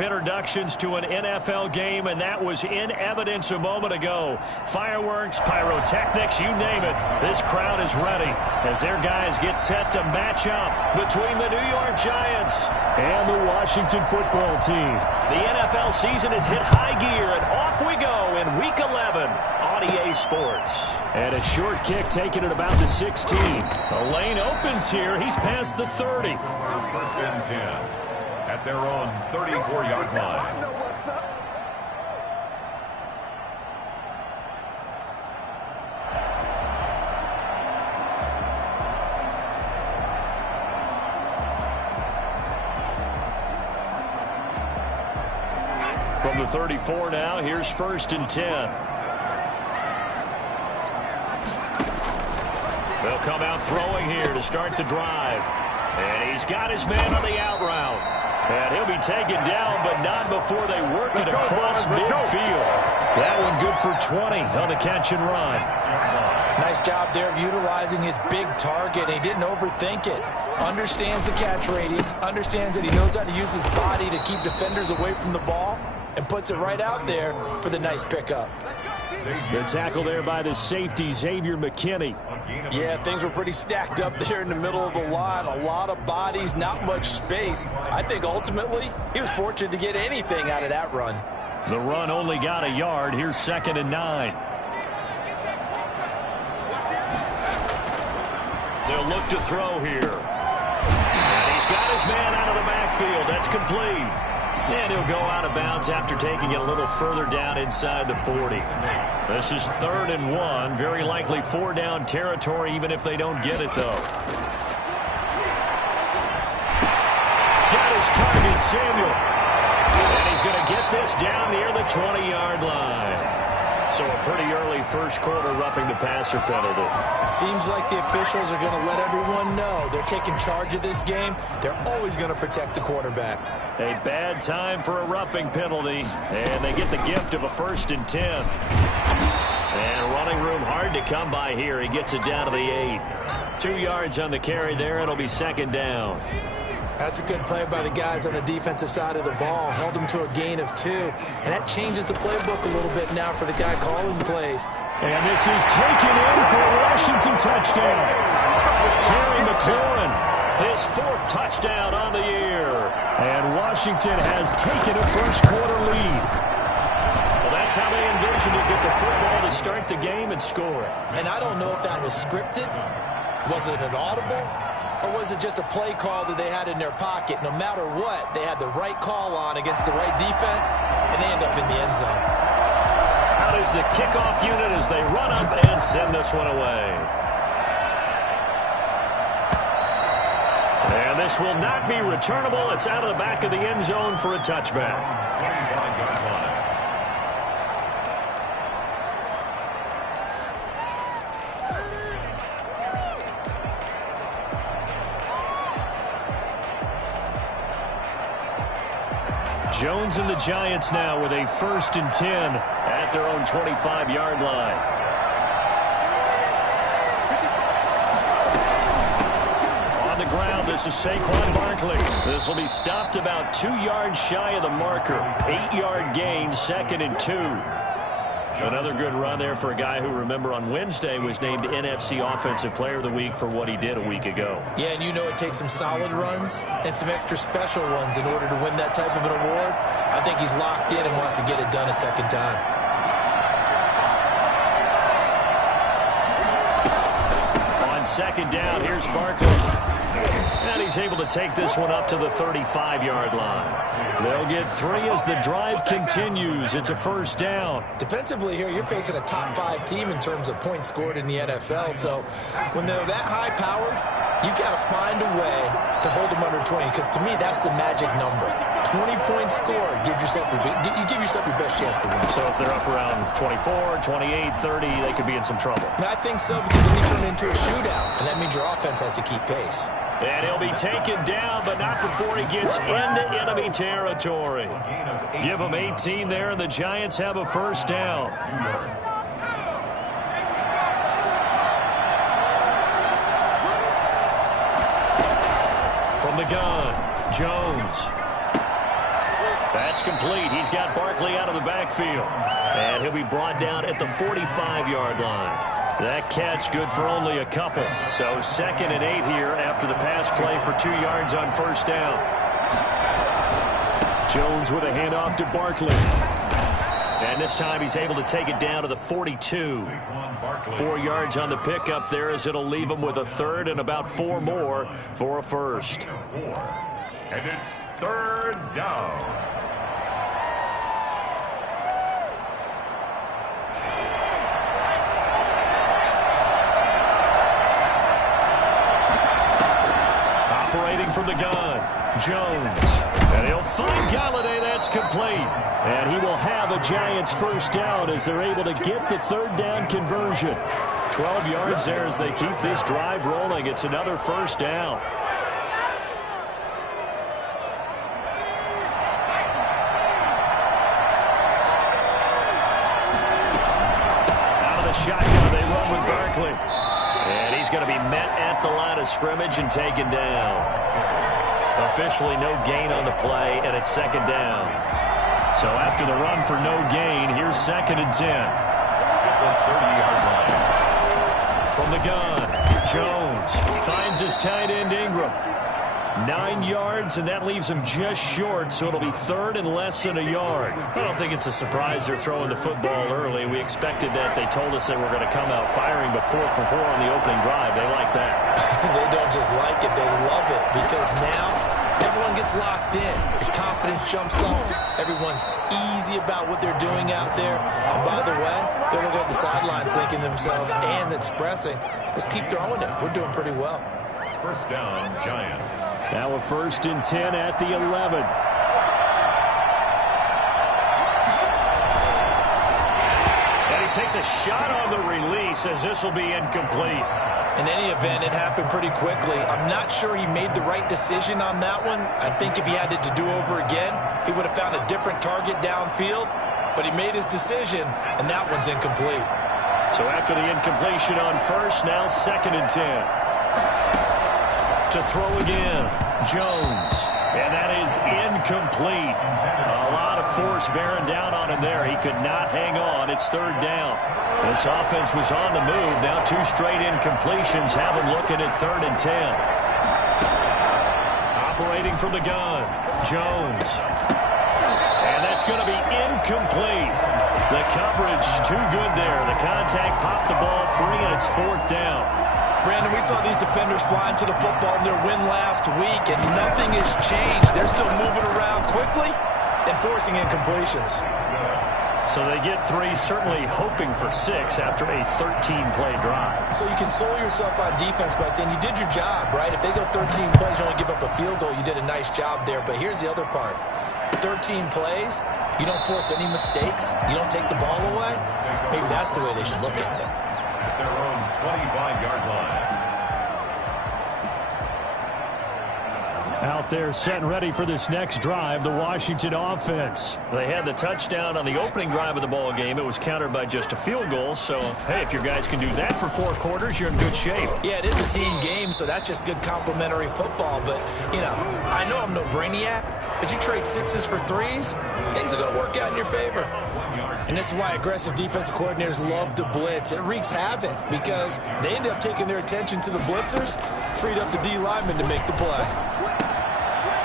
Introductions to an NFL game, and that was in evidence a moment ago. Fireworks, pyrotechnics, you name it. This crowd is ready as their guys get set to match up between the New York Giants and the Washington football team. The NFL season has hit high gear, and off we go in Week 11 on EA Sports. And a short kick taken at about the 16. The lane opens here. He's past the 30. First and 10. At their own 34-yard line. From the 34 now, here's first and 10. They'll come out throwing here to start the drive. And he's got his man on the out route. And he'll be taken down, but not before they work it across midfield. That one good for 20 on the catch and run. Nice job there of utilizing his big target. He didn't overthink it. Understands the catch radius. Understands that he knows how to use his body to keep defenders away from the ball. And puts it right out there for the nice pickup. The tackle there by the safety, Xavier McKinney. Yeah, things were pretty stacked up there in the middle of the line. A lot of bodies, not much space. I think ultimately he was fortunate to get anything out of that run. The run only got a yard. Here's second and 9. They'll look to throw here. And he's got his man out of the backfield. That's complete. And he'll go out of bounds after taking it a little further down inside the 40. This is 3rd and 1. Very likely 4-down territory, even if they don't get it, though. Got his target, Samuel. And he's going to get this down near the 20-yard line. So a pretty early first quarter roughing the passer penalty. Seems like the officials are going to let everyone know they're taking charge of this game. They're always going to protect the quarterback. A bad time for a roughing penalty, and they get the gift of a 1st and 10. And running room hard to come by here. He gets it down to the 8. 2 yards on the carry there. It'll be second down. That's a good play by the guys on the defensive side of the ball. Held them to a gain of 2. And that changes the playbook a little bit now for the guy calling plays. And this is taken in for a Washington touchdown. Terry McLaurin, his 4th touchdown on the year. And Washington has taken a first quarter lead. Well, that's how they envisioned it. Get the football to start the game and score it. And I don't know if that was scripted. Was it an audible? Or was it just a play call that they had in their pocket? No matter what, they had the right call on against the right defense, and they end up in the end zone. Out is the kickoff unit as they run up and send this one away. And this will not be returnable. It's out of the back of the end zone for a touchback. 25-yard line. Jones and the Giants now with a 1st and 10 at their own 25-yard line. On the ground, this is Saquon Barkley. This will be stopped about 2 yards shy of the marker. 8-yard gain, 2nd and 2. Another good run there for a guy who, remember, on Wednesday was named NFC Offensive Player of the Week for what he did a week ago. Yeah, and you know it takes some solid runs and some extra special ones in order to win that type of an award. I think he's locked in and wants to get it done a second time. On second down, here's Barkley. And he's able to take this one up to the 35-yard line. They'll get 3 as the drive continues. It's a 1st down. Defensively here, you're facing a top 5 team in terms of points scored in the NFL. So when they're that high-powered, you've got to find a way to hold them under 20. Because to me, that's the magic number. 20-point score. You give yourself your best chance to win. So if they're up around 24, 28, 30, they could be in some trouble. I think so, because then you turn it into a shootout. And that means your offense has to keep pace. And he'll be taken down, but not before he gets into enemy territory. Give him 18 there, and the Giants have a 1st down. From the gun, Jones. That's complete. He's got Barkley out of the backfield. And he'll be brought down at the 45-yard line. That catch good for only a couple. So 2nd and 8 here after the pass play for 2 yards on first down. Jones with a handoff to Barkley. And this time he's able to take it down to the 42. 4 yards on the pickup there as it'll leave him with a 3rd and about 4 more for a first. And it's 3rd down. Operating from the gun, Jones. And he'll find Galladay. That's complete. And he will have a Giants first down as they're able to get the 3rd down conversion. 12 yards there as they keep this drive rolling. It's another first down. Out of the shotgun, they run with Barkley. And he's going to be met at the line of scrimmage and taken down. Officially no gain on the play, and it's 2nd down. So after the run for no gain, here's 2nd and 10. From the gun, Jones finds his tight end Ingram. 9 yards, and that leaves him just short, so it'll be 3rd and less than a yard. I don't think it's a surprise they're throwing the football early. We expected that. They told us they were going to come out firing, but 4 for 4 on the opening drive. They like that. They don't just like it, they love it, because now everyone gets locked in. The confidence jumps up. Everyone's easy about what they're doing out there. And by the way, they're looking at the sidelines thinking to themselves and expressing, let's keep throwing it. We're doing pretty well. First down, Giants. Now a 1st and 10 at the 11. And he takes a shot on the release as this will be incomplete. In any event, it happened pretty quickly. I'm not sure he made the right decision on that one. I think if he had it to do over again, he would have found a different target downfield. But he made his decision, and that one's incomplete. So after the incompletion on first, now 2nd and 10. To throw again, Jones. And that is incomplete. A lot of force bearing down on him there. He could not hang on. It's 3rd down. This offense was on the move. Now 2 straight incompletions have him looking at 3rd and 10. Operating from the gun, Jones. And that's going to be incomplete. The coverage too good there. The contact popped the ball free, and it's 4th down. Brandon, we saw these defenders flying to the football in their win last week, and nothing has changed. They're still moving around quickly and forcing incompletions. So they get 3, certainly hoping for 6 after a 13-play drive. So you console yourself on defense by saying you did your job, right? If they go 13 plays, you only give up a field goal, you did a nice job there. But here's the other part. 13 plays, you don't force any mistakes, you don't take the ball away. Maybe that's the way they should look at it. At their own 25-yard line. Out there set and ready for this next drive, the Washington offense. They had the touchdown on the opening drive of the ball game. It was countered by just a field goal. So, hey, if your guys can do that for 4 quarters, you're in good shape. Yeah, it is a team game, so that's just good complimentary football. But, you know, I know I'm no brainiac, but you trade 6s for 3s, things are going to work out in your favor. And this is why aggressive defensive coordinators love to blitz. It wreaks havoc because they end up taking their attention to the blitzers, freed up the D lineman to make the play.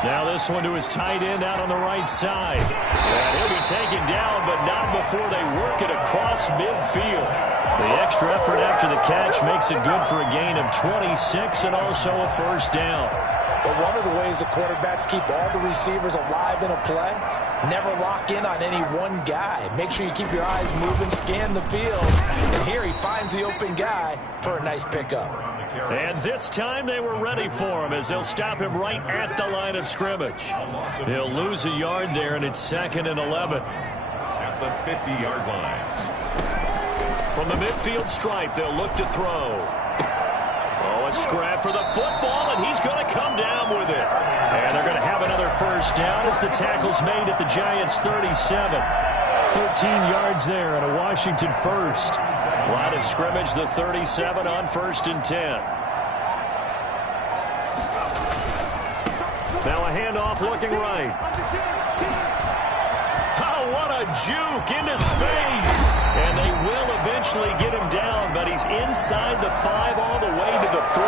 Now this one to his tight end out on the right side. And he'll be taken down, but not before they work it across midfield. The extra effort after the catch makes it good for a gain of 26 and also a first down. But one of the ways the quarterbacks keep all the receivers alive in a play, never lock in on any one guy. Make sure you keep your eyes moving, scan the field. And here he finds the open guy for a nice pickup. And this time they were ready for him as they'll stop him right at the line of scrimmage. He'll lose a yard there, and it's 2nd and 11. At the 50-yard line. From the midfield stripe, they'll look to throw. Oh, a scrap for the football, and he's going to come down with it. And they're going to have another first down as the tackle's made at the Giants' 37. 13 yards there and a Washington first. Line of scrimmage, the 37 on 1st and 10. Now a handoff looking right. juke into space. And they will eventually get him down, but he's inside the 5 all the way to the 3.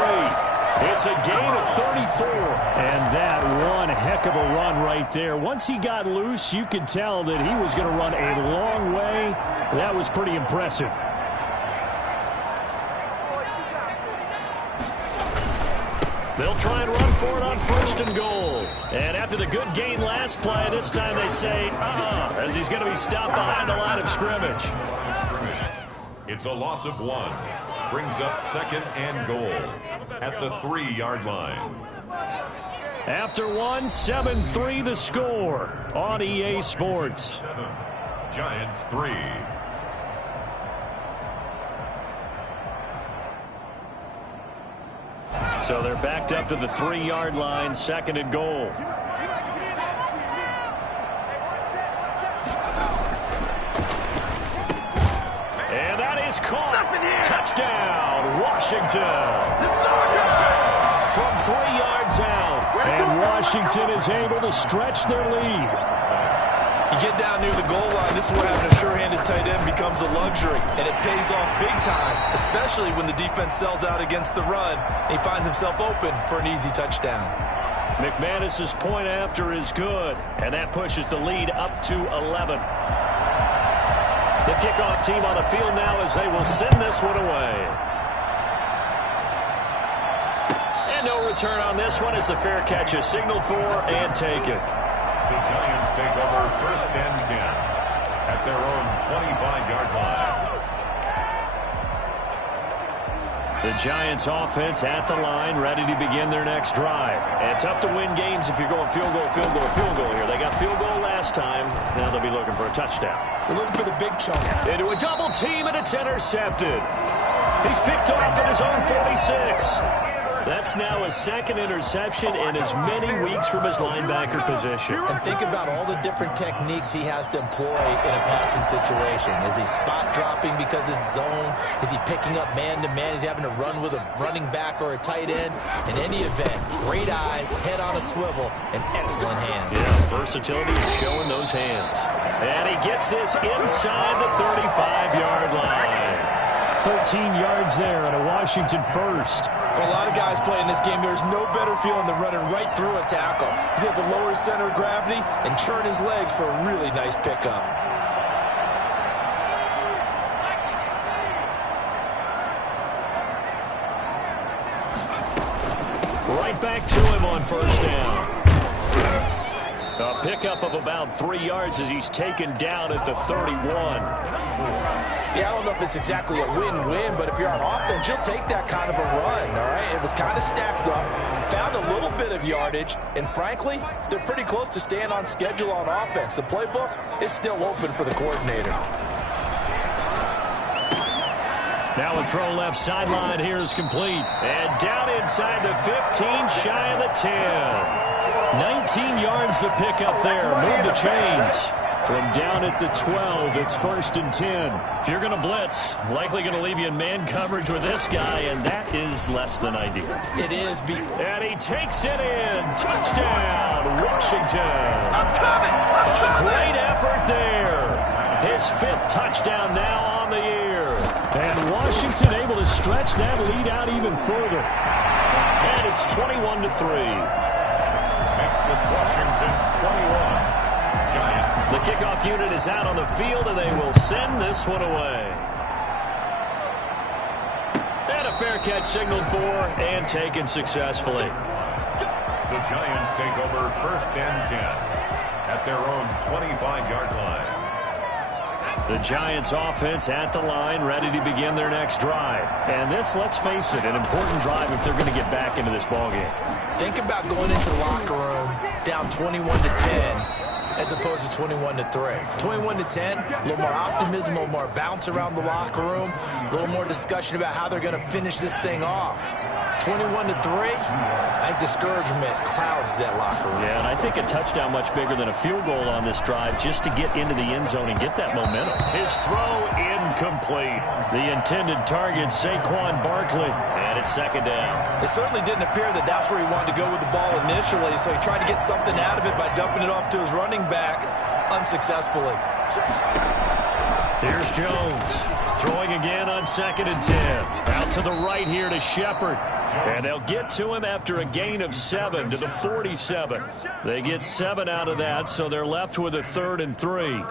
It's a gain of 34. And that one heck of a run right there. Once he got loose, you could tell that he was going to run a long way. That was pretty impressive. They'll try and run for it on 1st and goal. And after the good gain last play, this time they say, as he's going to be stopped behind the line of scrimmage. It's a loss of 1. Brings up 2nd and goal at the 3-yard line. After 1, 7-3 the score on EA Sports. Giants 3. So they're backed up to the 3-yard line, 2nd and goal. And that is caught. Touchdown, Washington. From 3 yards out. And Washington is able to stretch their lead. You get down near the goal line, this is where having a sure-handed tight end becomes a luxury, and it pays off big time, especially when the defense sells out against the run, and he finds himself open for an easy touchdown. McManus's point after is good, and that pushes the lead up to 11. The kickoff team on the field now as they will send this one away. And no return on this one as the fair catch is signaled for and taken. The Giants take over 1st and 10 at their own 25-yard line. The Giants offense at the line, ready to begin their next drive. And tough to win games if you're going field goal, field goal, field goal here. They got field goal last time. Now they'll be looking for a touchdown. They're looking for the big chunk. Into a double team, and it's intercepted. He's picked off at his own 46. That's now his 2nd interception in as many weeks from his linebacker position. And think about all the different techniques he has to employ in a passing situation. Is he spot dropping because it's zone? Is he picking up man-to-man? Is he having to run with a running back or a tight end? In any event, great eyes, head on a swivel, and excellent hands. Yeah, versatility is showing those hands. And he gets this inside the 35-yard line. 13 yards there and a Washington first. For a lot of guys playing this game, there's no better feeling than running right through a tackle. He's able to lower his center of gravity and churn his legs for a really nice pickup. Right back to him on 1st down. A pickup of about 3 yards as he's taken down at the 31. Yeah, I don't know if it's exactly a win-win, but if you're on offense, you'll take that kind of a run, all right? It was kind of stacked up, found a little bit of yardage, and frankly, they're pretty close to staying on schedule on offense. The playbook is still open for the coordinator. Now a throw left sideline here is complete. And down inside the 15, shy of the 10. 19 yards the pickup there. Move the chains. From down at the 12, it's 1st and 10. If you're going to blitz, likely going to leave you in man coverage with this guy, and that is less than ideal. It is. And he takes it in. Touchdown, Washington. I'm coming. A great effort there. His 5th touchdown now on the year. And Washington able to stretch that lead out even further. And it's 21-3. Makes this Washington 21. Giants. The kickoff unit is out on the field, and they will send this one away. And a fair catch signaled for and taken successfully. The Giants take over 1st and 10 at their own 25-yard line. The Giants offense at the line, ready to begin their next drive. And this, let's face it, an important drive if they're going to get back into this ballgame. Think about going into the locker room down 21-10. As opposed to 21-3. 21-10, a little more optimism, a little more bounce around the locker room, a little more discussion about how they're going to finish this thing off. 21-3, I think discouragement clouds that locker room. Yeah, and I think a touchdown much bigger than a field goal on this drive just to get into the end zone and get that momentum. His throw incomplete. The intended target, Saquon Barkley, and it's 2nd down. It certainly didn't appear that that's where he wanted to go with the ball initially, so he tried to get something out of it by dumping it off to his running back. unsuccessfully. Here's Jones. Throwing again on 2nd and 10. Out to the right here to Shepard. And they'll get to him after a gain of 7 to the 47. They get 7 out of that, so they're left with a 3rd and 3.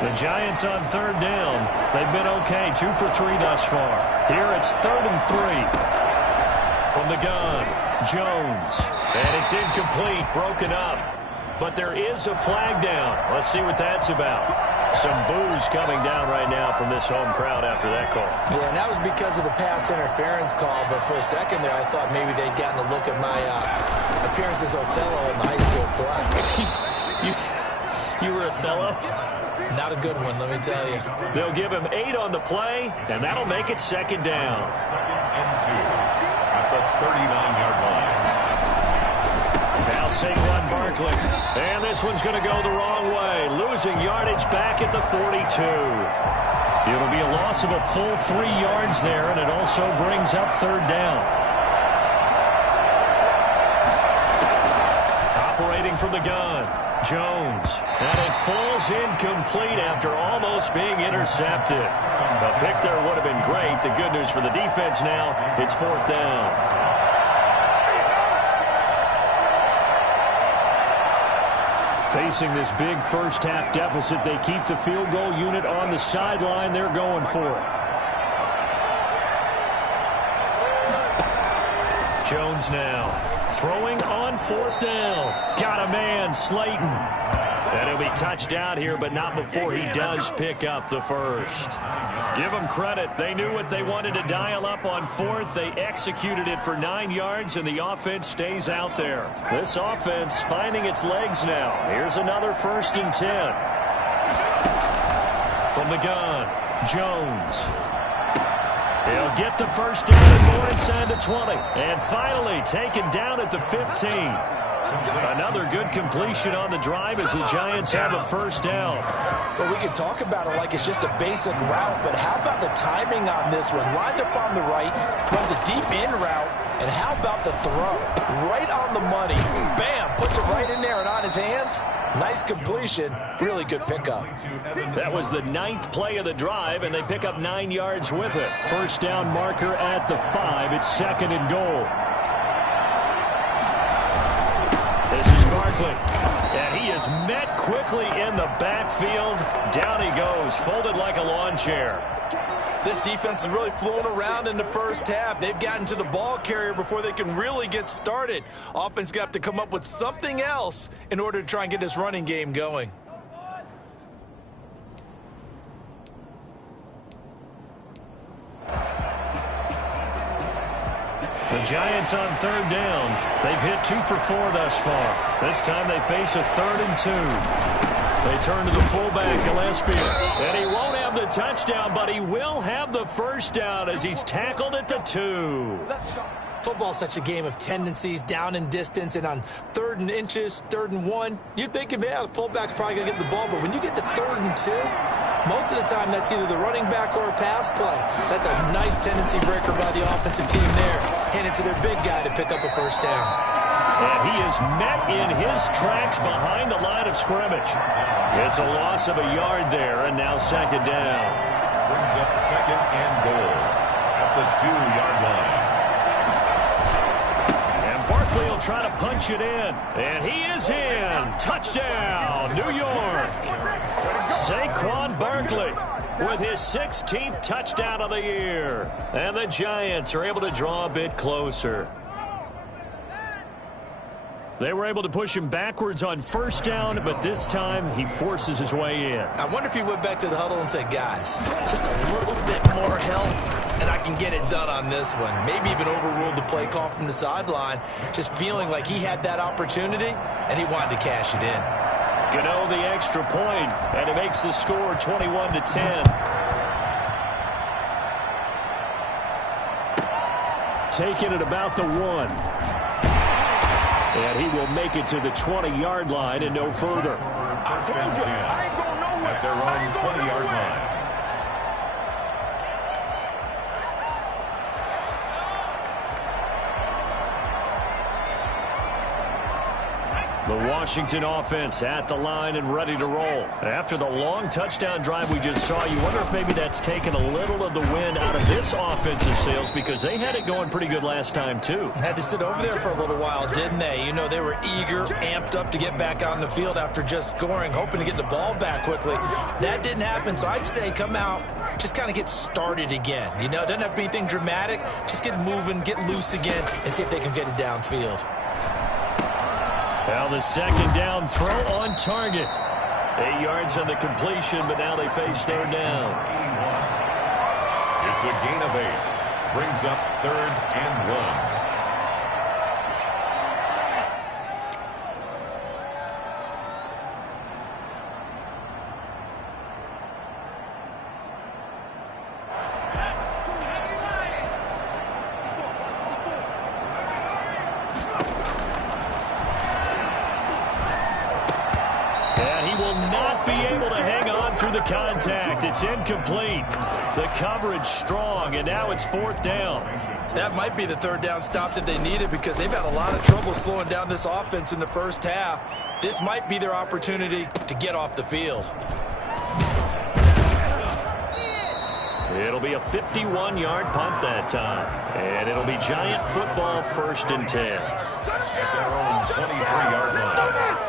The Giants on 3rd down. They've been okay, 2 for 3 thus far. Here it's 3rd and 3. From the gun, Jones. And it's incomplete, broken up. But there is a flag down. Let's see what that's about. Some boos coming down right now from this home crowd after that call. Yeah, and that was because of the pass interference call. But for a second there, I thought maybe they'd gotten a look at my appearance as Othello in the high school play. You were Othello? Not a good one, let me tell you. They'll give him 8 on the play, and that'll make it 2nd down. 2nd and 2 at the 39-yard line. Now Saquon Barkley. And this one's going to go the wrong way. Losing yardage back at the 42. It'll be a loss of a full 3 yards there, and it also brings up 3rd down. Operating from the gun, Jones. And it falls incomplete after almost being intercepted. A pick there would have been great. The good news for the defense now, it's 4th down. Facing this big first-half deficit, they keep the field goal unit on the sideline. They're going for it. Jones now throwing on 4th down. Got a man, Slayton. And he'll be touched out here, but not before he does pick up the first. Give them credit. They knew what they wanted to dial up on 4th. They executed it for 9 yards, and the offense stays out there. This offense finding its legs now. Here's another 1st and 10. From the gun, Jones. He'll get the first down and more inside the 20. And finally taken down at the 15. Another good completion on the drive as the Giants have a 1st down. Well, we can talk about it like it's just a basic route, but how about the timing on this one? Lined up on the right, runs a deep in route, and how about the throw? Right on the money. Bam! Puts it right in there and on his hands. Nice completion. Really good pickup. That was the 9th play of the drive, and they pick up 9 yards with it. 1st down marker at the 5. It's 2nd and goal. This is Barkley, and he is met quickly in the backfield. Down he goes, folded like a lawn chair. This defense is really flown around in the first half. They've gotten to the ball carrier before they can really get started. Offense got to come up with something else in order to try and get this running game going. The Giants on 3rd down. They've hit 2 for 4 thus far. This time they face a 3rd and 2. They turn to the fullback, Gillespie. And he won't have the touchdown, but he will have the 1st down as he's tackled at the 2. Football's such a game of tendencies, down and distance, and on 3rd and inches, 3rd and 1, you'd think, yeah, the fullback's probably going to get the ball, but when you get to 3rd and 2, most of the time that's either the running back or a pass play. So that's a nice tendency breaker by the offensive team there. Hand it to their big guy to pick up a 1st down. And he is met in his tracks behind the line of scrimmage. It's a loss of a yard there, and now 2nd down. Brings up 2nd and goal at the 2-yard line. Barkley will try to punch it in, and he is in. Touchdown, New York. Saquon Barkley with his 16th touchdown of the year. And the Giants are able to draw a bit closer. They were able to push him backwards on 1st down, but this time he forces his way in. I wonder if he went back to the huddle and said, guys, just a little bit more help, and I can get it done on this one. Maybe even overruled the play call from the sideline, just feeling like he had that opportunity, and he wanted to cash it in. Gano the extra point, and it makes the score 21-10. Taken at about the 1. And he will make it to the 20-yard line and no further. 1st and 10 at their own 20-yard line. The Washington offense at the line and ready to roll. After the long touchdown drive we just saw, you wonder if maybe that's taken a little of the wind out of this offensive sails, because they had it going pretty good last time too. Had to sit over there for a little while, didn't they? You know, they were eager, amped up to get back on the field after just scoring, hoping to get the ball back quickly. That didn't happen, so I'd say come out, just kind of get started again. You know, it doesn't have to be anything dramatic. Just get moving, get loose again, and see if they can get it downfield. Well, the second down throw on target. 8 yards on the completion, but now they face third down. It's a gain of 8. Brings up 3rd and 1. Contact. It's incomplete. The coverage strong, and now it's 4th down. That might be the 3rd down stop that they needed, because they've had a lot of trouble slowing down this offense in the first half. This might be their opportunity to get off the field. It'll be a 51-yard punt that time, and it'll be Giant football, 1st and 10. At their own 23-yard line.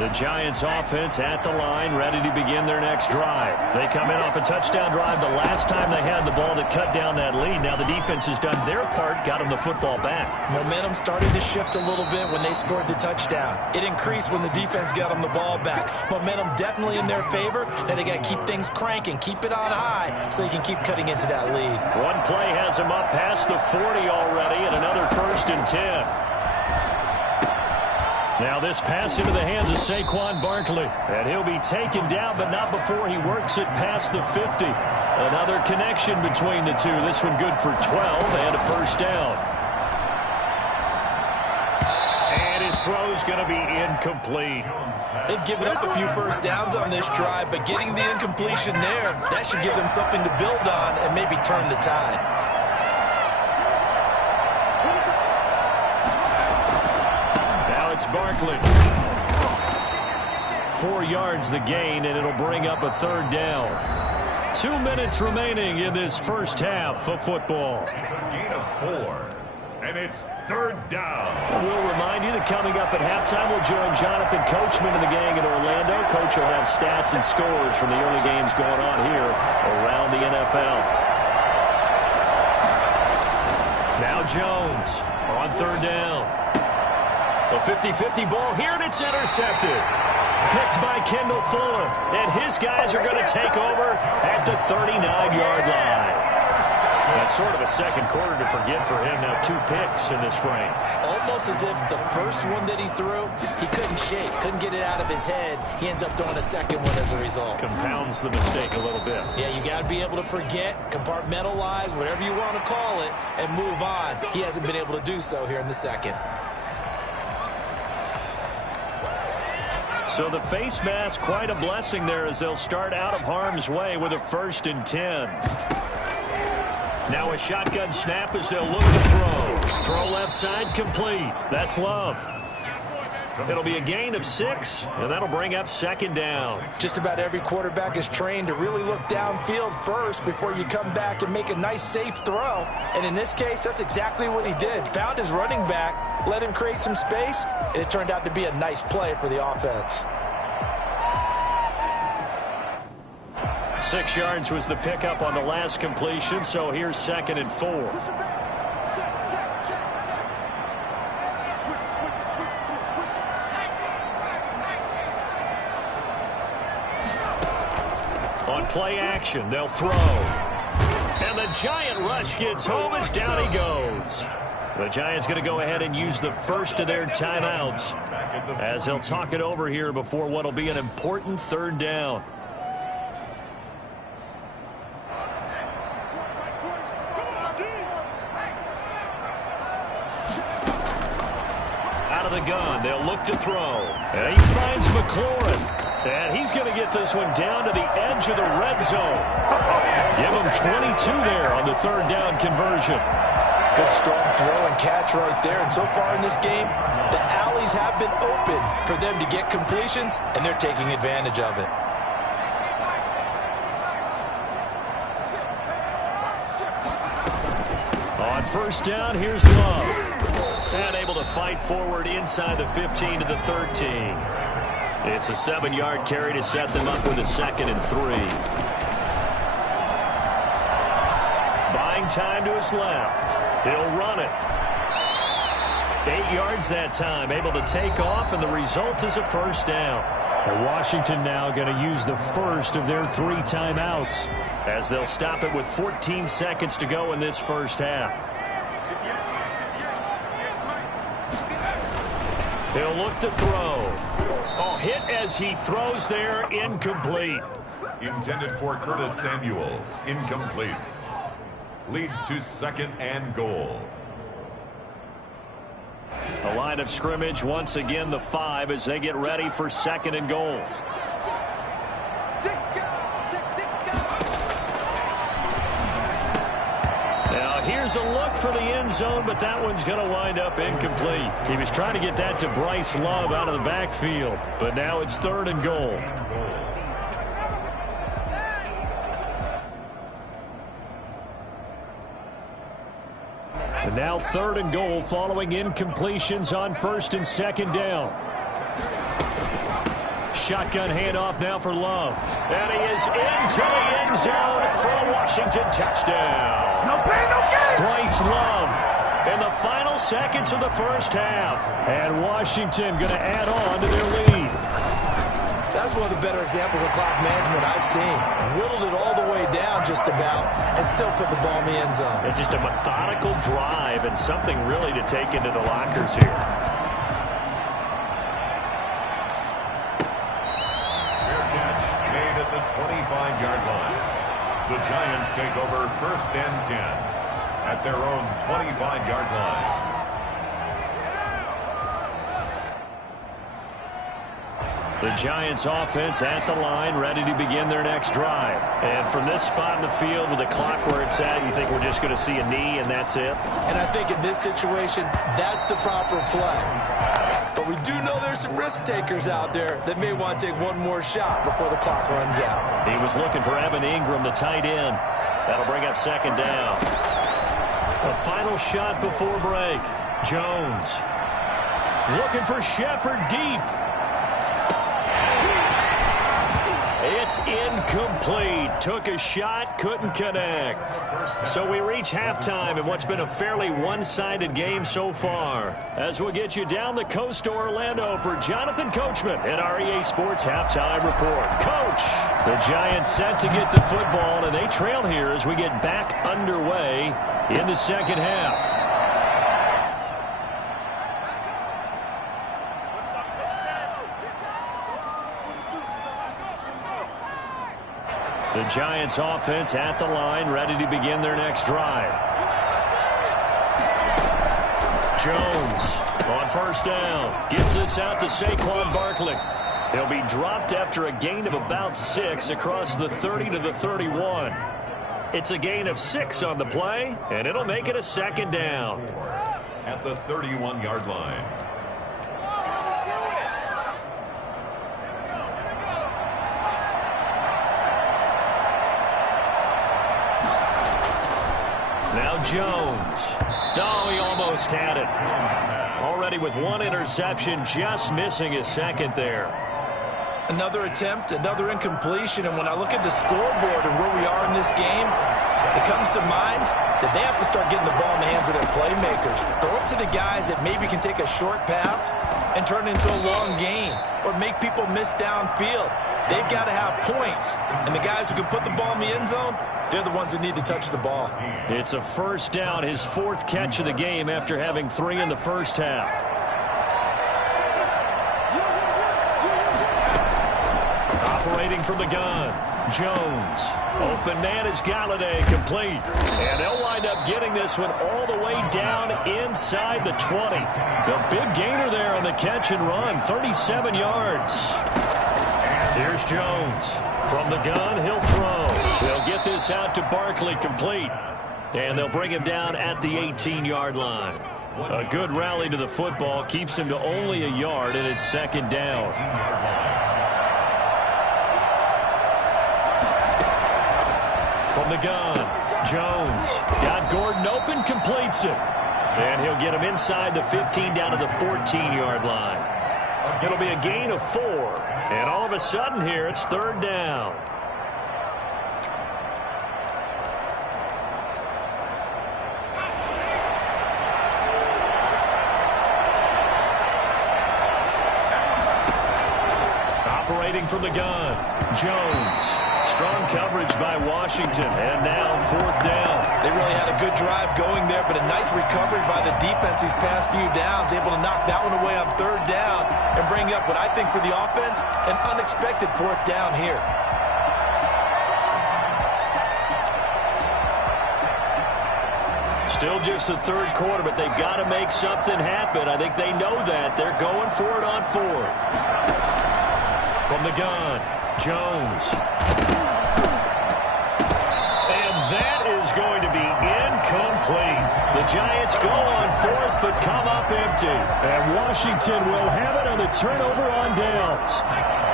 The Giants offense at the line, ready to begin their next drive. They come in off a touchdown drive the last time they had the ball that cut down that lead. Now the defense has done their part, got them the football back. Momentum started to shift a little bit when they scored the touchdown. It increased when the defense got them the ball back. Momentum definitely in their favor. Now they got to keep things cranking, keep it on high, so they can keep cutting into that lead. One play has them up past the 40 already, and another 1st and 10. Now this pass into the hands of Saquon Barkley. And he'll be taken down, but not before he works it past the 50. Another connection between the two. This one good for 12 and a 1st down. And his throw's going to be incomplete. They've given up a few 1st downs on this drive, but getting the incompletion there, that should give them something to build on and maybe turn the tide. Barkley. 4 yards the gain, and it'll bring up a 3rd down. 2 minutes remaining in this first half of football. It's a gain of 4, and it's 3rd down. We'll remind you that coming up at halftime, we'll join Jonathan Coachman and the gang in Orlando. Coach will have stats and scores from the early games going on here around the NFL. Now Jones on 3rd down. A 50-50 ball here, and it's intercepted. Picked by Kendall Fuller, and his guys are going to take over at the 39-yard line. That's sort of a second quarter to forget for him. Now 2 picks in this frame. Almost as if the first one that he threw, he couldn't shake, couldn't get it out of his head. He ends up throwing a second one as a result. Compounds the mistake a little bit. Yeah, you got to be able to forget, compartmentalize, whatever you want to call it, and move on. He hasn't been able to do so here in the second. So the face mask, quite a blessing there, as they'll start out of harm's way with a 1st and 10. Now a shotgun snap as they'll look to throw. Throw left side, complete. That's Love. It'll be a gain of 6, and that'll bring up 2nd down. Just about every quarterback is trained to really look downfield first before you come back and make a nice, safe throw. And in this case, that's exactly what he did. Found his running back, let him create some space, and it turned out to be a nice play for the offense. 6 yards was the pickup on the last completion, so here's 2nd and 4. On play action, they'll throw. And the Giant rush gets home as down he goes. The Giants going to go ahead and use the first of their timeouts as they'll talk it over here before what will be an important 3rd down. Out of the gun, they'll look to throw. And he finds McLaurin. And he's going to get this one down to the edge of the red zone. Give him 22 there on the 3rd down conversion. Good strong throw and catch right there. And so far in this game, the alleys have been open for them to get completions, and they're taking advantage of it. On first down, here's Love. And able to fight forward inside the 15 to the 13. It's a 7-yard carry to set them up with a 2nd and 3. Buying time to his left. He'll run it. 8 yards that time, able to take off, and the result is a first down. And Washington now going to use the first of their 3 timeouts, as they'll stop it with 14 seconds to go in this first half. He'll look to throw. Oh, hit as he throws there, incomplete. Intended for Curtis Samuel, incomplete. Leads to 2nd and goal. The line of scrimmage, once again the 5 as they get ready for 2nd and goal. Now here's a look for the end zone, but that one's going to wind up incomplete. He was trying to get that to Bryce Love out of the backfield, but now it's 3rd and goal. And now 3rd and goal following incompletions on 1st and 2nd down. Shotgun handoff now for Love. And he is into the end zone for a Washington touchdown. No pain, no gain. Bryce Love in the final seconds of the first half. And Washington going to add on to their lead. That's one of the better examples of clock management I've seen. Whittled it all the way down just about and still put the ball in the end zone. And just a methodical drive and something really to take into the lockers here. Fair catch made at the 25-yard line. The Giants take over 1st and 10 at their own 25-yard line. The Giants offense at the line, ready to begin their next drive. And from this spot in the field with the clock where it's at, you think we're just going to see a knee and that's it? And I think in this situation, that's the proper play. But we do know there's some risk takers out there that may want to take one more shot before the clock runs out. He was looking for Evan Ingram, the tight end. That'll bring up 2nd down. A final shot before break. Jones looking for Shepard deep. It's incomplete. Took a shot, couldn't connect. So we reach halftime in what's been a fairly one-sided game so far. As we'll get you down the coast to Orlando for Jonathan Coachman at our EA Sports Halftime Report. Coach, the Giants set to get the football, and they trail here as we get back underway in the second half. The Giants offense at the line, ready to begin their next drive. Jones on first down. Gets this out to Saquon Barkley. He'll be dropped after a gain of about 6 across the 30 to the 31. It's a gain of 6 on the play, and it'll make it a 2nd down. At the 31-yard line. Now Jones. No, he almost had it. Already with 1 interception, just missing his 2nd there. Another attempt, another incompletion, and when I look at the scoreboard and where we are in this game, it comes to mind that they have to start getting the ball in the hands of their playmakers. Throw it to the guys that maybe can take a short pass and turn it into a long gain or make people miss downfield. They've got to have points, and the guys who can put the ball in the end zone, they're the ones that need to touch the ball. It's a first down, his 4th catch of the game after having 3 in the first half. Operating from the gun, Jones. Open man is Galladay, complete. And they'll wind up getting this one all the way down inside the 20. The big gainer there on the catch and run, 37 yards. Here's Jones. From the gun, he'll throw. He'll get this out to Barkley, complete. And they'll bring him down at the 18-yard line. A good rally to the football keeps him to only a yard, and it's second down. From the gun, Jones got Gordon open, completes it. And he'll get him inside the 15 down to the 14-yard line. It'll be a gain of 4. And all of a sudden here, it's third down. Operating from the gun, Jones. Strong coverage by Washington, and now fourth down. They really had a good drive going there, but a nice recovery by the defense these past few downs, able to knock that one away on third down and bring up what I think for the offense, an unexpected fourth down here. Still just the third quarter, but they've got to make something happen. I think they know that. They're going for it on fourth. From the gun, Jones. That is going to be incomplete. The Giants go on fourth, but come up empty. And Washington will have it on the turnover on downs.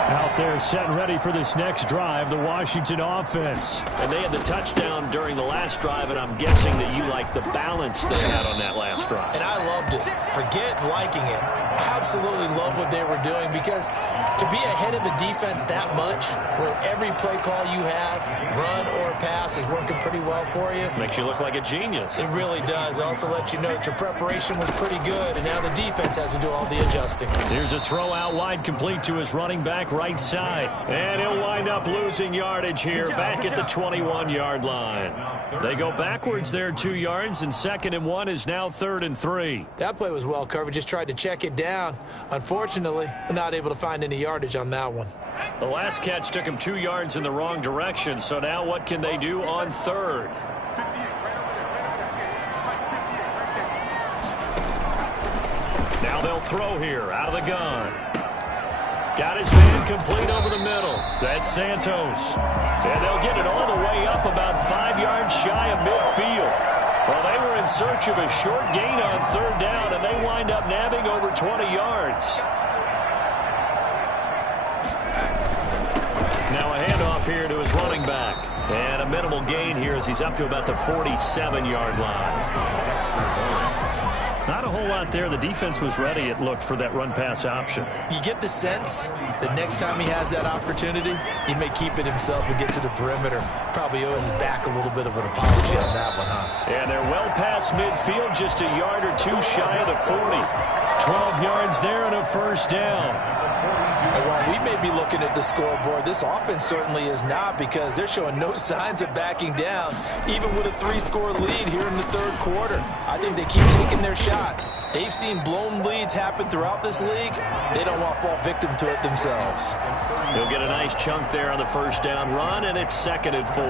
Out there set and ready for this next drive, the Washington offense. And they had the touchdown during the last drive, and I'm guessing that you like the balance they had on that last drive. And I loved it. Forget liking it. Absolutely love what they were doing, because to be ahead of the defense that much, where every play call you have, run or pass, is working pretty well for you. Makes you look like a genius. It really does. It also lets you know that your preparation was pretty good, and now the defense has to do all the adjusting. Here's a throw out wide, complete to his running back right side. And he'll wind up losing yardage here back at the 21-yard line. They go backwards there 2 yards, and 2nd and 1 is now 3rd and 3. That play was well covered. Just tried to check it down. Unfortunately, not able to find any yardage on that one. The last catch took him 2 yards in the wrong direction, so now what can they do on third? Now they'll throw here out of the gun. Got his man complete over the middle. That's Santos. And they'll get it all the way up about 5 yards shy of midfield. Well, they were in search of a short gain on third down, and they wind up nabbing over 20 yards. Now a handoff here to his running back. And a minimal gain here as he's up to about the 47-yard line. Not a whole lot there. The defense was ready, it looked, for that run-pass option. You get the sense that next time he has that opportunity, he may keep it himself and get to the perimeter. Probably owes his back a little bit of an apology on that one, huh? And they're well past midfield, just a yard or two shy of the 40. 12 yards there and a first down. And while we may be looking at the scoreboard, this offense certainly is not, because they're showing no signs of backing down, even with a 3-score lead here in the third quarter. I think they keep taking their shots. They've seen blown leads happen throughout this league. They don't want to fall victim to it themselves. He'll get a nice chunk there on the first down run, and it's 2nd and 4.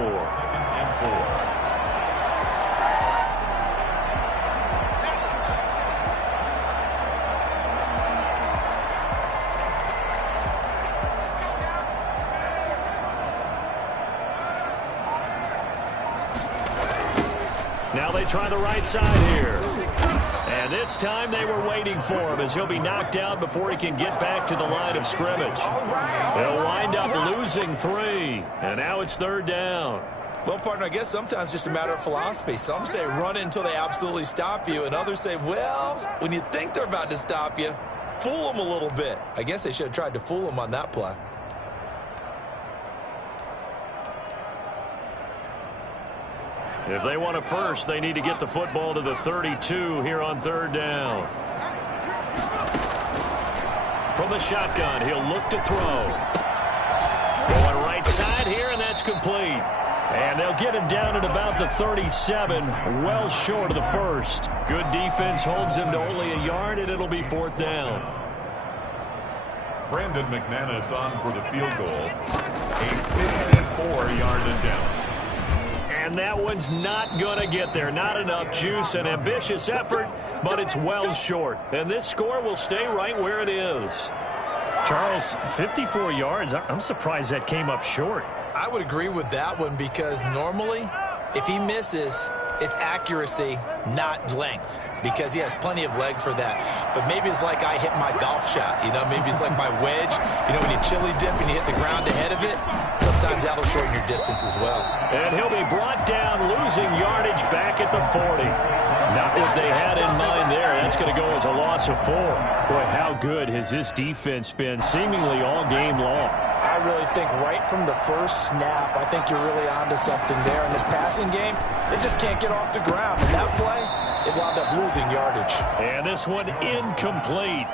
Now they try the right side here. And this time they were waiting for him, as he'll be knocked out before he can get back to the line of scrimmage. They'll wind up losing 3. And now it's third down. Well, partner, I guess sometimes just a matter of philosophy. Some say run until they absolutely stop you, and others say, well, when you think they're about to stop you, fool them a little bit. I guess they should have tried to fool them on that play. If they want a first, they need to get the football to the 32 here on third down. From the shotgun, he'll look to throw. Going right side here, and that's complete. And they'll get him down at about the 37, well short of the first. Good defense holds him to only a yard, and it'll be fourth down. Brandon McManus on for the field goal. A 54-yard attempt. And that one's not going to get there. Not enough juice. An ambitious effort, but it's well short. And this score will stay right where it is. Charles, 54 yards. I'm surprised that came up short. I would agree with that one, because normally, if he misses, it's accuracy, not length, because he has plenty of leg for that. But maybe it's like I hit my golf shot, maybe it's like my wedge. When you chili dip and you hit the ground ahead of it, sometimes that'll shorten your distance as well. And he'll be brought down, losing yardage back at the 40. Not what they had in mind there. That's going to go as a loss of 4. Boy, how good has this defense been seemingly all game long? I really think right from the first snap, I think you're really onto something there. In this passing game, they just can't get off the ground. And that play, it wound up losing yardage. And this one incomplete.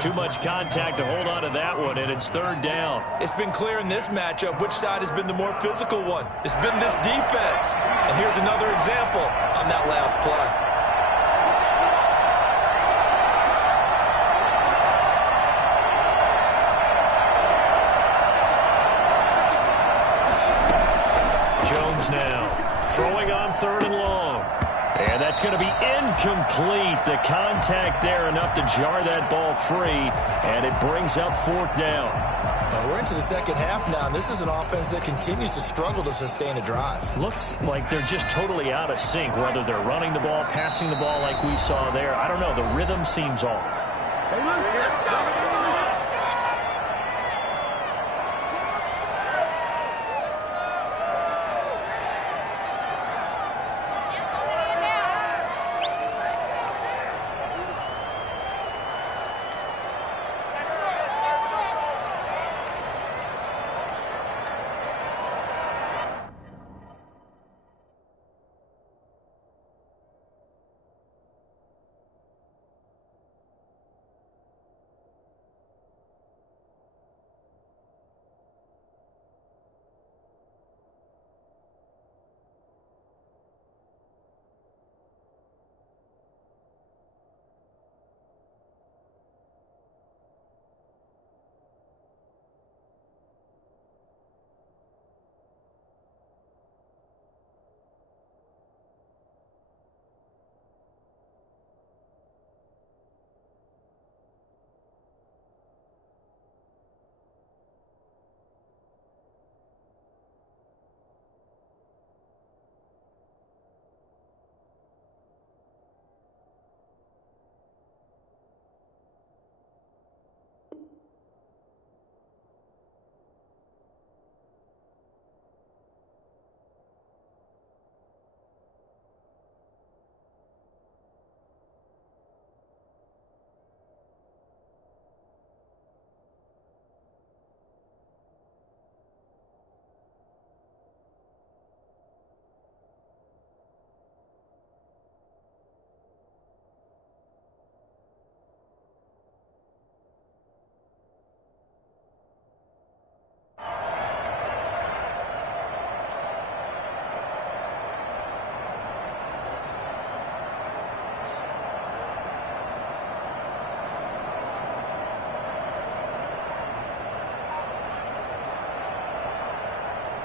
Too much contact to hold on to that one, and it's 3rd down. It's been clear in this matchup which side has been the more physical one. It's been this defense. And here's another example on that last play. Jones now throwing on 3rd and long. And that's going to be incomplete. The contact there enough to jar that ball free, and it brings up 4th down. We're into the second half now, and this is an offense that continues to struggle to sustain a drive. Looks like they're just totally out of sync, whether they're running the ball, passing the ball like we saw there. I don't know. The rhythm seems off.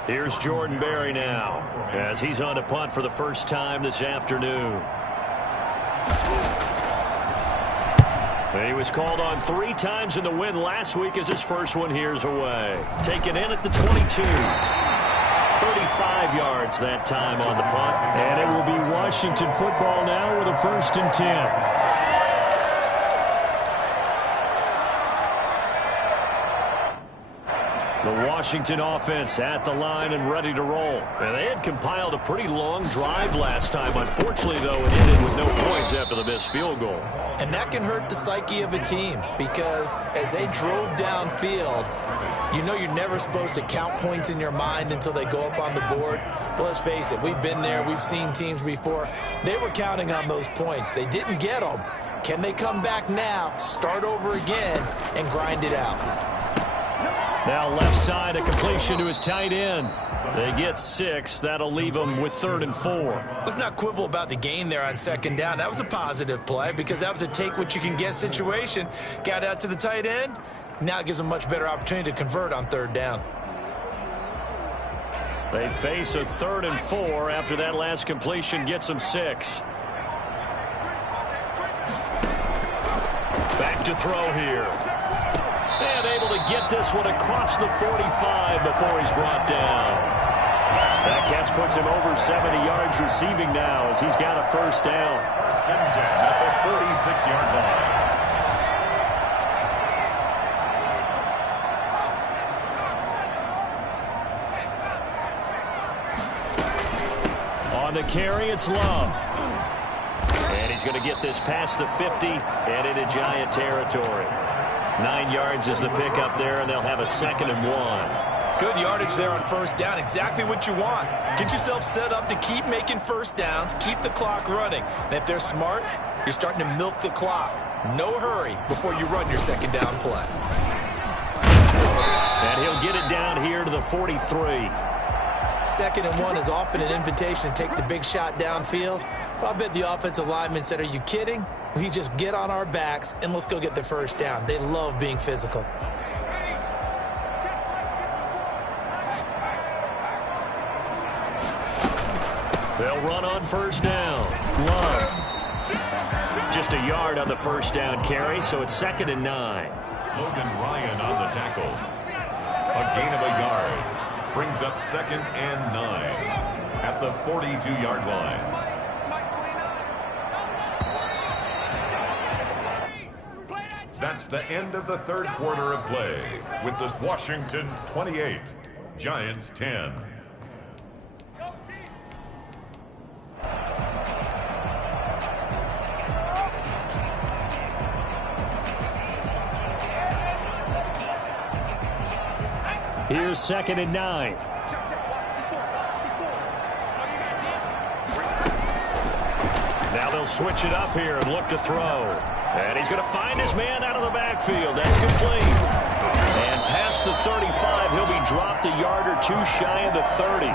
Here's Jordan Berry now, as he's on to punt for the first time this afternoon. He was called on 3 times in the win last week as his first one here's away. Taken in at the 22. 35 yards that time on the punt. And it will be Washington football now with a 1st and 10. The Washington offense at the line and ready to roll. And they had compiled a pretty long drive last time. Unfortunately, though, it ended with no points after the missed field goal. And that can hurt the psyche of a team, because as they drove downfield, you're never supposed to count points in your mind until they go up on the board. But let's face it, we've been there. We've seen teams before. They were counting on those points. They didn't get them. Can they come back now, start over again, and grind it out? Now left side, a completion to his tight end. They get 6. That'll leave them with 3rd and 4. Let's not quibble about the gain there on 2nd down. That was a positive play, because that was a take-what-you-can-get situation. Got out to the tight end. Now it gives them a much better opportunity to convert on 3rd down. They face a 3rd and 4 after that last completion gets them 6. Back to throw here. And able to get this one across the 45 before he's brought down. That catch puts him over 70 yards receiving now as he's got a first down. First and 10 at the 46-yard line. On the carry, it's Love. And he's going to get this past the 50 and into Giant territory. 9 yards is the pickup there, and they'll have a 2nd and 1. Good yardage there on first down. Exactly what you want. Get yourself set up to keep making first downs, keep the clock running. And if they're smart, you're starting to milk the clock. No hurry before you run your 2nd down play. And he'll get it down here to the 43. 2nd and 1 is often an invitation to take the big shot downfield. But I bet the offensive lineman said, are you kidding? We just get on our backs and let's go get the first down. They love being physical. They'll run on first down. Love. Just a yard on the first down carry, so it's 2nd and 9. Logan Ryan on the tackle. A gain of a yard. Brings up 2nd and 9 at the 42-yard line. That's the end of the 3rd quarter of play with the Washington 28, Giants 10. Here's 2nd and 9. Now they'll switch it up here and look to throw. And he's going to find his man out of the backfield. That's complete. And past the 35, he'll be dropped a yard or two shy of the 30.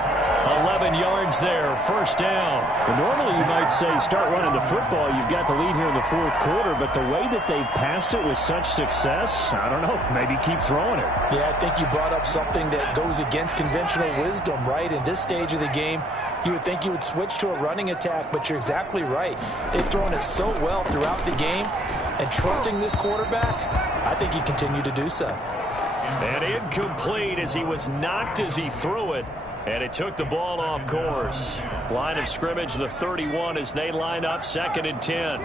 11 yards there, first down. Well, normally you might say start running the football. You've got the lead here in the 4th quarter, but the way that they've passed it with such success, I don't know, maybe keep throwing it. Yeah, I think you brought up something that goes against conventional wisdom, right? In this stage of the game, you would think you would switch to a running attack, but you're exactly right. They've thrown it so well throughout the game, and trusting this quarterback, I think he continued to do so. And incomplete as he was knocked as he threw it. And it took the ball off course. Line of scrimmage, the 31 as they line up 2nd and 10.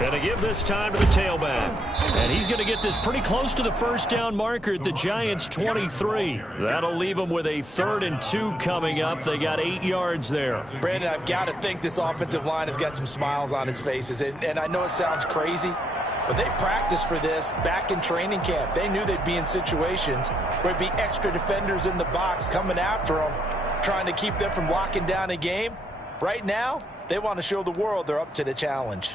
And they give this time to the tailback. And he's going to get this pretty close to the first down marker at the Giants' 23. That'll leave them with a 3rd and 2 coming up. They got 8 yards there. Brandon, I've got to think this offensive line has got some smiles on its faces. And I know it sounds crazy, but they practiced for this back in training camp. They knew they'd be in situations where it'd be extra defenders in the box coming after them, trying to keep them from locking down a game. Right now, they want to show the world they're up to the challenge.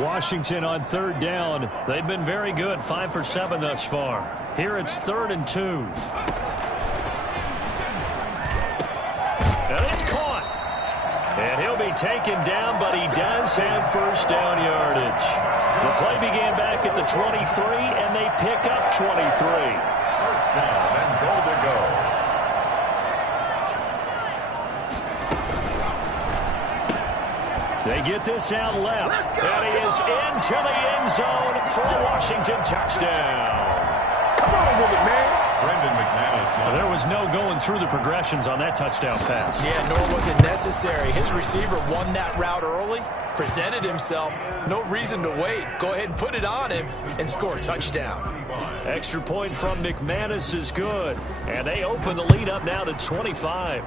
Washington on 3rd down. They've been very good, 5 for 7 thus far. Here it's 3rd and 2. And it's caught. And he'll be taken down, but he does have first down yardage. The play began back at the 23, and they pick up 23. First down and goal to go. They get this out left, and he is into the end zone for a Washington touchdown. Come on with it, man. Brendan McManus. There was no going through the progressions on that touchdown pass. Yeah, nor was it necessary. His receiver won that route early, presented himself. No reason to wait. Go ahead and put it on him and score a touchdown. Extra point from McManus is good, and they open the lead up now to 25.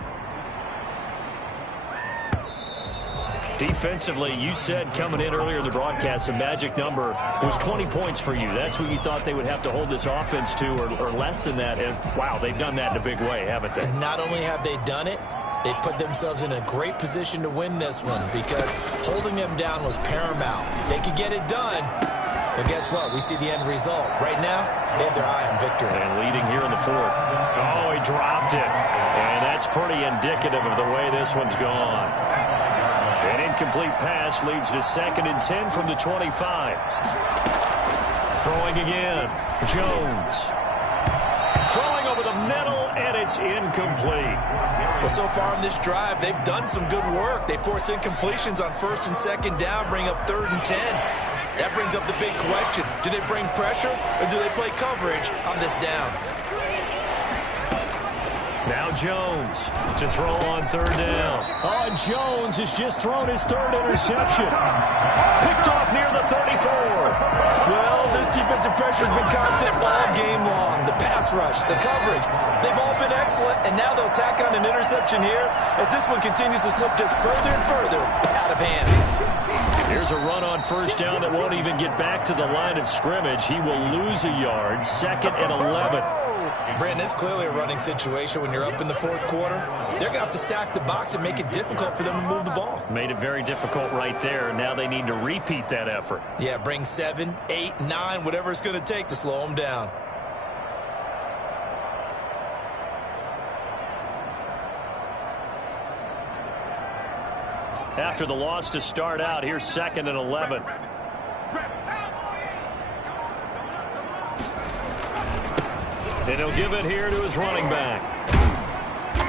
Defensively, you said coming in earlier in the broadcast, the magic number was 20 points for you. That's what you thought they would have to hold this offense to, or less than that. And, wow, they've done that in a big way, haven't they? And not only have they done it, they put themselves in a great position to win this one because holding them down was paramount. If they could get it done, well, guess what? We see the end result. Right now, they have their eye on victory. And leading here in the 4th. Oh, he dropped it. And that's pretty indicative of the way this one's gone. An incomplete pass leads to 2nd and 10 from the 25. Throwing again. Jones. Throwing over the middle, and it's incomplete. Well, so far in this drive, they've done some good work. They force incompletions on 1st and 2nd down, bring up 3rd and 10. That brings up the big question. Do they bring pressure or do they play coverage on this down? Now Jones to throw on 3rd down. Oh, and Jones has just thrown his 3rd interception. Picked off near the 34. Well, this defensive pressure has been constant all game long. The pass rush, the coverage, they've all been excellent, and now they'll tack on an interception here as this one continues to slip just further and further out of hand. Here's a run on 1st down that won't even get back to the line of scrimmage. He will lose a yard. 2nd and 11. Brandon, it's clearly a running situation when you're up in the 4th quarter. They're going to have to stack the box and make it difficult for them to move the ball. Made it very difficult right there. Now they need to repeat that effort. Yeah, bring 7, 8, 9, whatever it's going to take to slow them down. After the loss to start out, here's 2nd and 11. And he'll give it here to his running back.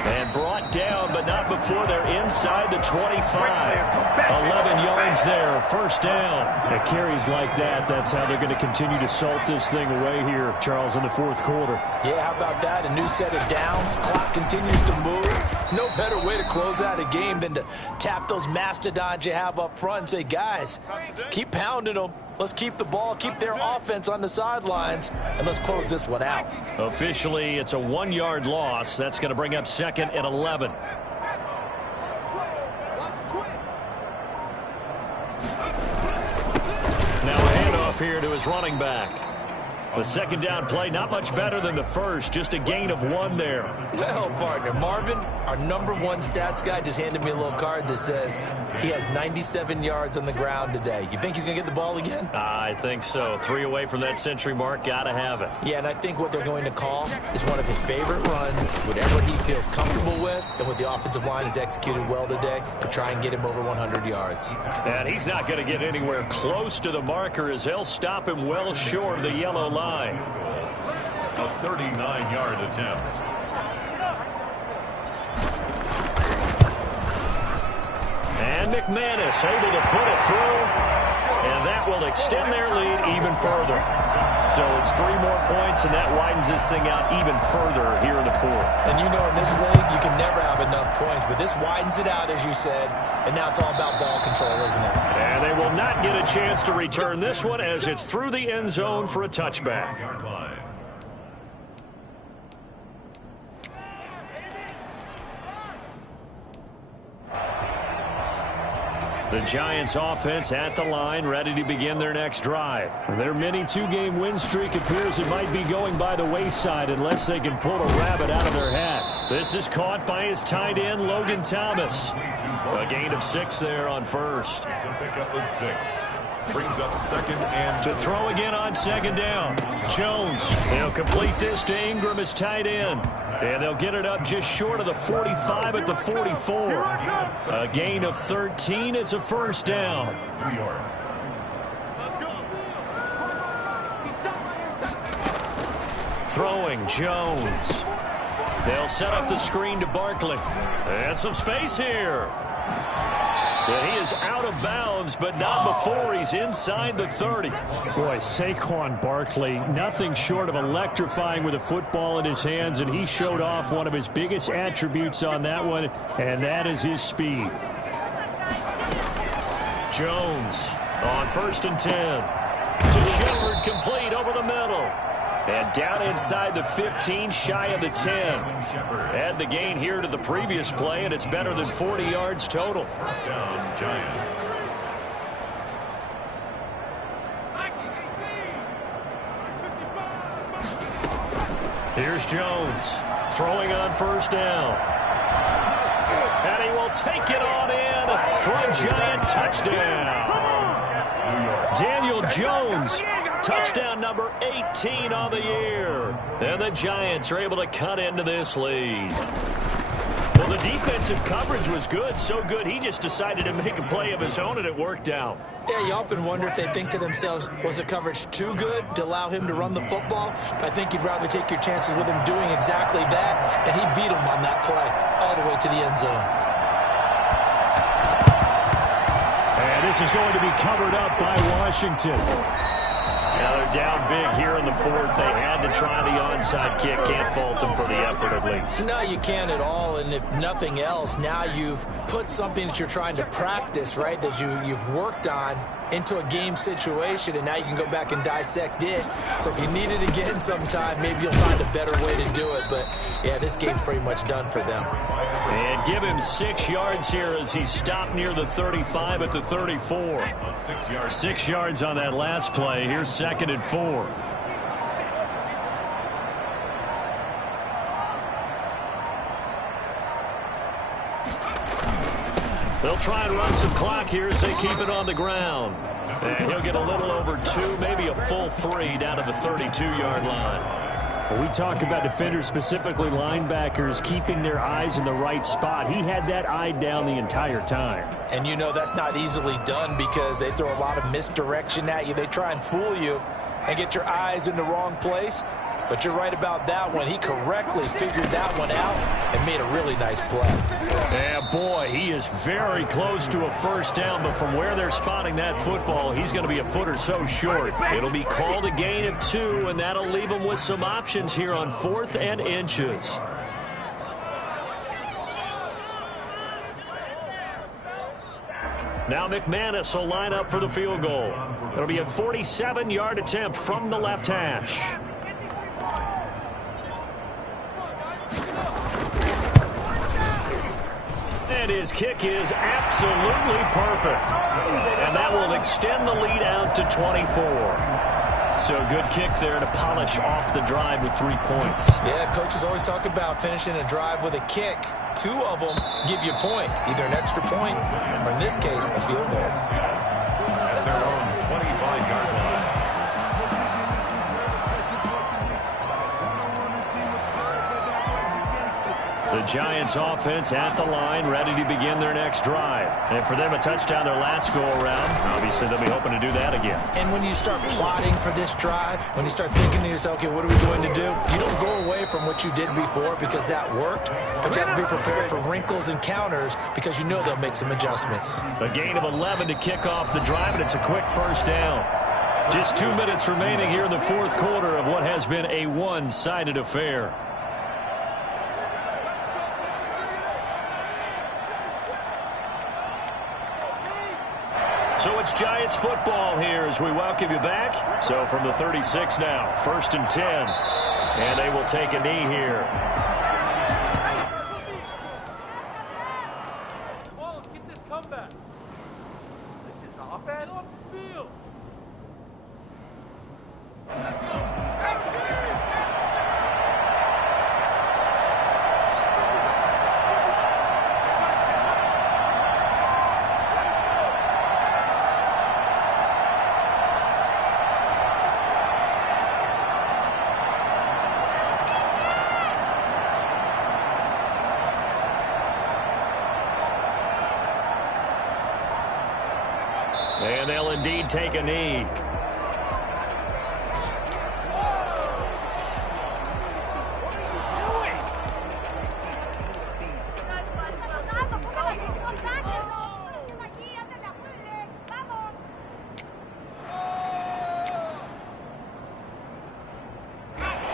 And brought down, but not before they're inside the 25. 11 yards there, 1st down. At carries like that, that's how they're going to continue to salt this thing away here, Charles, in the 4th quarter. Yeah, how about that? A new set of downs. Clock continues to move. No better way to close out a game than to tap those mastodons you have up front and say, guys, keep pounding them. Let's keep the ball, keep their offense on the sidelines, and let's close this one out. Officially, it's a 1-yard loss. That's going to bring up 2nd and 11. Now a handoff here to his running back. The 2nd down play, not much better than the first, just a gain of 1 there. Well, partner, Marvin, our #1 stats guy, just handed me a little card that says he has 97 yards on the ground today. You think he's going to get the ball again? I think so. 3 away from that century mark, got to have it. Yeah, and I think what they're going to call is one of his favorite runs, whatever he feels comfortable with, and what the offensive line has executed well today, to try and get him over 100 yards. And he's not going to get anywhere close to the marker as they'll stop him well short of the yellow line. A 39-yard attempt. And McManus able to put it through, and that will extend their lead even further. So it's 3 more points, and that widens this thing out even further here in the 4th. And you know, in this league, you can never have enough points, but this widens it out, as you said, and now it's all about ball control, isn't it? And they will not get a chance to return this one as it's through the end zone for a touchback. The Giants offense at the line, ready to begin their next drive. Their mini 2-game win streak appears it might be going by the wayside unless they can pull a rabbit out of their hat. This is caught by his tight end, Logan Thomas. A gain of 6 there on 1st. It's a pickup of 6. Brings up 2nd and to throw again on 2nd down. Jones, he'll complete this to Ingram as tight end. And they'll get it up just short of the 45 at the 44. A gain of 13. It's a 1st down. New York. Throwing Jones. They'll set up the screen to Barkley. And some space here. And he is out of bounds, but not before he's inside the 30. Boy, Saquon Barkley, nothing short of electrifying with a football in his hands, and he showed off one of his biggest attributes on that one, and that is his speed. Jones on 1st and 10. To Shepard, complete over the middle. And down inside the 15, shy of the 10. Add the gain here to the previous play, and it's better than 40 yards total. First down, Giants. Here's Jones throwing on 1st down. And he will take it on in for a Giant touchdown. Daniel Jones, touchdown number 18 on the year. And the Giants are able to cut into this lead. Well, the defensive coverage was good, so good he just decided to make a play of his own, and it worked out. Yeah, you often wonder if they think to themselves, was the coverage too good to allow him to run the football? I think you'd rather take your chances with him doing exactly that, and he beat him on that play all the way to the end zone. And this is going to be covered up by Washington. Now they're down big here in the fourth. They had to try the onside kick. Can't fault them for the effort, at least. No, you can't at all. And if nothing else, now you've put something that you're trying to practice, right, that you've worked on into a game situation, and now you can go back and dissect it. So if you need it again sometime, maybe you'll find a better way to do it. But, yeah, this game's pretty much done for them. And give him 6 yards here as he stopped near the 35 at the 34. 6 yards on that last play. Here's 2nd and 4. They'll try and run some clock here as they keep it on the ground. And he'll get a little over 2, maybe a full 3 down to the 32-yard line. Well, we talk about defenders, specifically linebackers, keeping their eyes in the right spot. He had that eye down the entire time. And you know that's not easily done because they throw a lot of misdirection at you. They try and fool you and get your eyes in the wrong place. But you're right about that one. He correctly figured that one out and made a really nice play. Yeah, boy, he is very close to a first down, but from where they're spotting that football, he's going to be a foot or so short. It'll be called a gain of 2, and that'll leave him with some options here on 4th and inches. Now McManus will line up for the field goal. It'll be a 47-yard attempt from the left hash. And his kick is absolutely perfect. And that will extend the lead out to 24. So good kick there to polish off the drive with 3 points. Yeah, coaches always talk about finishing a drive with a kick. 2 of them give you points, either an extra point or, in this case, a field goal. At their own 25-yard line. The Giants offense at the line, ready to begin their next drive. And for them, a touchdown their last go-around. Obviously, they'll be hoping to do that again. And when you start plotting for this drive, when you start thinking to yourself, okay, what are we going to do? You don't go away from what you did before because that worked, but you have to be prepared for wrinkles and counters because you know they'll make some adjustments. A gain of 11 to kick off the drive, and it's a quick first down. Just 2 minutes remaining here in the fourth quarter of what has been a one-sided affair. So it's Giants football here as we welcome you back. So from the 36 now, 1st and 10. And they will take a knee here. Well, let's get this comeback. This is offense. And they'll indeed take a knee.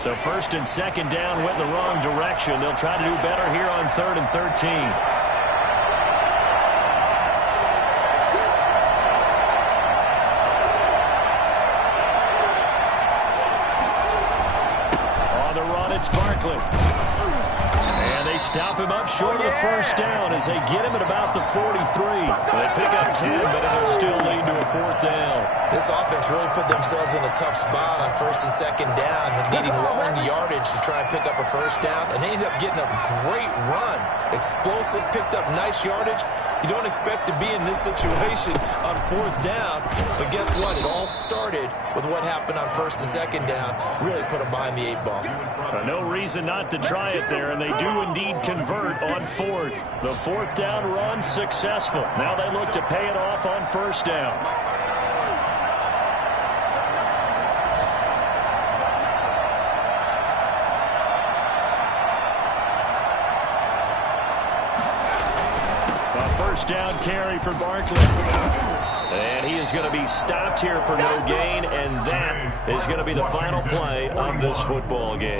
So 1st and 2nd down went in the wrong direction. They'll try to do better here on 3rd and 13. It's Barkley. And they stop him up short of the first down as they get him at about the 43. They pick up 10, but it'll still lead to a 4th down. This offense really put themselves in a tough spot on 1st and 2nd down, needing long yardage to try and pick up a first down, and they ended up getting a great run. Explosive, picked up nice yardage, You don't expect to be in this situation on 4th down, but guess what? It all started with what happened on 1st and 2nd down. Really put them behind the 8 ball. No reason not to try it there, and they do indeed convert on 4th. The 4th down run successful. Now they look to pay it off on 1st down. Down carry for Barkley. And he is going to be stopped here for no gain, and that is going to be the final play of this football game.